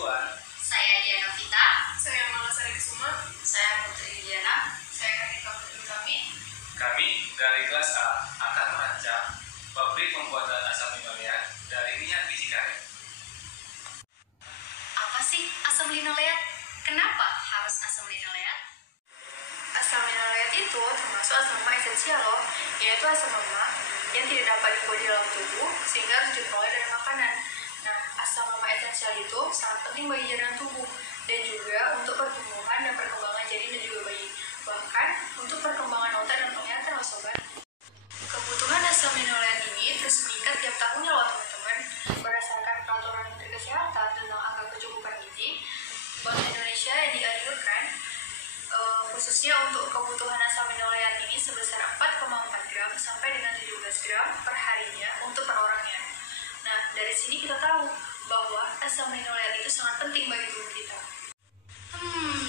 Ikhwan. Saya Diana Vita. Saya Malasari Kusuma. Saya Putri Diana. Saya Kartika Putri kami. Kami dari kelas A akan merancang pabrik pembuatan asam linoleat dari minyak biji karet. Apa sih asam linoleat? Kenapa harus asam linoleat? Asam linoleat itu termasuk asam lemak esensial loh, yaitu asam lemak yang tidak dapat dibuat di dalam tubuh sehingga harus diperoleh dari makanan. Nah, asam lemak esensial itu sangat penting bagi jaringan tubuh dan juga untuk pertumbuhan dan perkembangan janin dan juga bayi. Bahkan untuk perkembangan otak dan penglihatan loh sobat. Kebutuhan asam linoleat ini terus meningkat tiap tahunnya loh teman-teman. Berdasarkan peraturan Menteri Kesehatan tentang angka kecukupan gizi, Bank Indonesia yang dianjurkan khususnya untuk kebutuhan asam linoleat ini sebesar 4,4 gram sampai dengan 17 gram per harinya untuk per orangnya. Nah, dari sini kita tahu bahwa asam linoleat itu sangat penting bagi tubuh kita.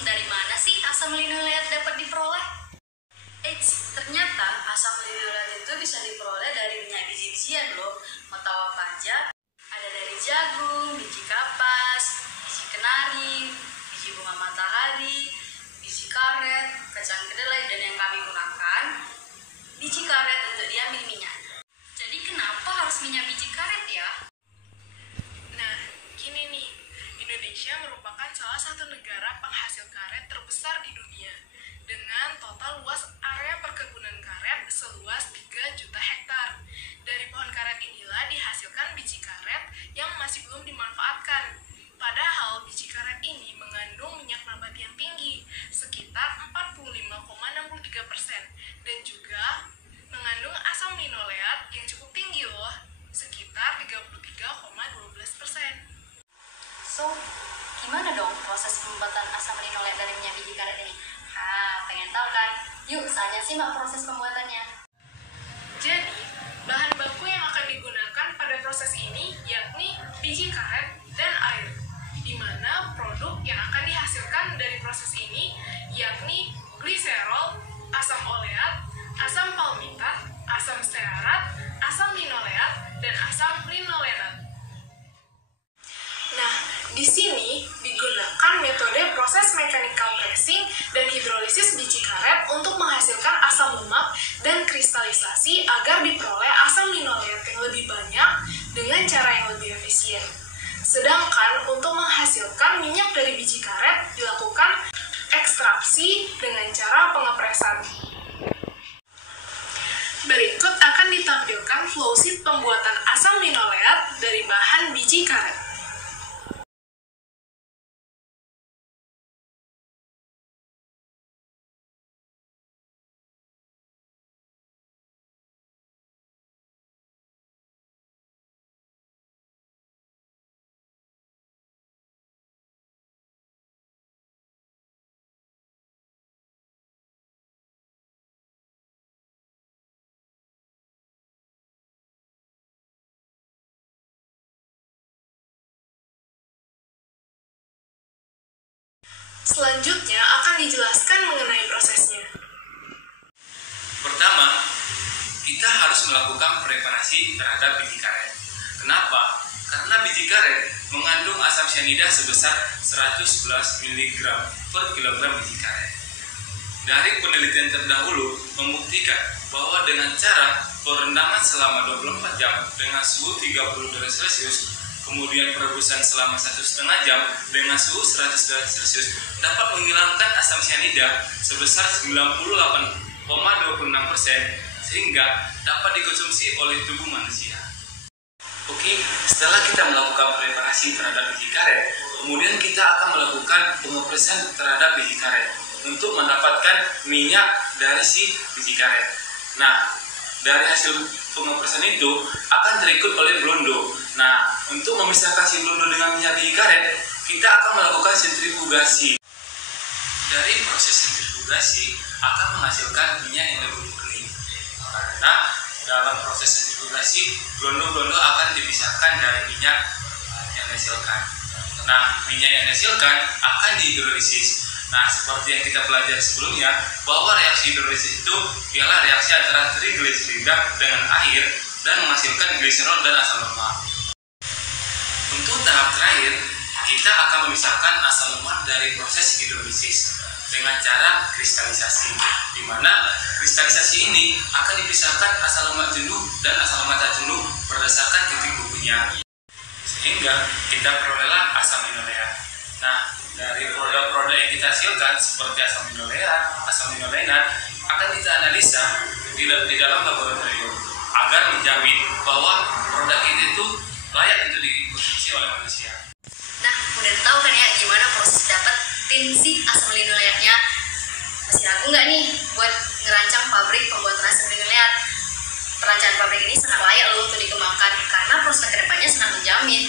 Dari mana sih asam linoleat dapat diperoleh? Ternyata asam linoleat itu bisa diperoleh dari minyak biji-bijian loh. Mau tahu apa aja? Ada dari jagung, biji kapas, biji kenari, biji bunga matahari, biji karet, kacang kedelai, dan yang kami gunakan biji karet untuk diambil minyak. Jadi kenapa harus minyak biji karet ya? Nah, gini nih, Indonesia merupakan salah satu negara penghasil karet terbesar di dunia dengan total luas area perkebunan karet seluas 3 juta hektar. Dari pohon karet inilah dihasilkan biji karet yang masih belum dimanfaatkan. Padahal biji karet ini mengandung minyak nabati yang tinggi, sekitar 45,63%, dan juga mengandung asam linoleat yang cukup tinggi loh, sekitar 33,12%. So, gimana dong proses pembuatan asam linoleat dari minyak biji karet ini? Pengen tahu kan? Yuk, saatnya simak proses pembuatannya. Jadi, bahan baku yang akan digunakan pada proses ini yakni biji karet dan air, di mana produk yang akan dihasilkan dari proses ini yakni gliserol, asam oleat, asam palmitat, asam stearat, asam linoleat, dan asam linolenat. Nah, di sini digunakan metode proses mechanical pressing dan hidrolisis biji karet untuk menghasilkan asam lemak dan kristalisasi agar diperoleh asam linoleat yang lebih banyak dengan cara yang lebih efisien. Sedangkan untuk menghasilkan minyak dari biji karet dilakukan ekstraksi dengan cara pengepresan. Berikut akan ditampilkan flowsheet pembuatan asam linoleat dari bahan biji karet. Selanjutnya akan dijelaskan mengenai prosesnya. Pertama, kita harus melakukan preparasi terhadap biji karet. Kenapa? Karena biji karet mengandung asam cyanida sebesar 111 mg per kilogram biji karet. Dari penelitian terdahulu membuktikan bahwa dengan cara perendaman selama 24 jam dengan suhu 30 derajat Celcius, kemudian perebusan selama 1,5 jam dengan suhu 100 derajat Celcius dapat menghilangkan asam cyanida sebesar 98,26% sehingga dapat dikonsumsi oleh tubuh manusia. Oke, setelah kita melakukan preparasi terhadap biji karet, kemudian kita akan melakukan pengepresan terhadap biji karet untuk mendapatkan minyak dari si biji karet. Nah, dari hasil pengepresan itu akan terikut oleh blondo. Nah, untuk memisahkan si blondo dengan minyak biji karet, kita akan melakukan sentrifugasi. Dari proses sentrifugasi akan menghasilkan minyak yang lebih murni. Karena dalam proses sentrifugasi, blondo-blondo akan dipisahkan dari minyak yang dihasilkan. Nah, minyak yang dihasilkan akan dihidrolisis. Nah, seperti yang kita pelajari sebelumnya, bahwa reaksi hidrolisis itu ialah reaksi antara trigliserida dengan air dan menghasilkan gliserol dan asam lemak. Untuk tahap terakhir, kita kita akan memisahkan asam lemak dari proses hidrolisis dengan cara kristalisasi, di mana kristalisasi ini akan dipisahkan asam lemak jenuh dan asam lemak tak jenuh berdasarkan titik kukuhnya, sehingga kita perolehlah asam linoleat. Nah, dari produk-produk yang kita hasilkan seperti asam linoleat, asam linolenat akan kita analisa di dalam laboratorium agar menjamin bahwa produk itu layak untuk dikonsumsi oleh manusia. Nah, udah tahu kan ya gimana proses dapetin si asam linoleatnya? Masih ragu nggak nih buat ngerancang pabrik pembuatan asam linoleat? Perancangan pabrik ini sangat layak loh untuk dikembangkan karena prospek kedepannya sangat menjamin.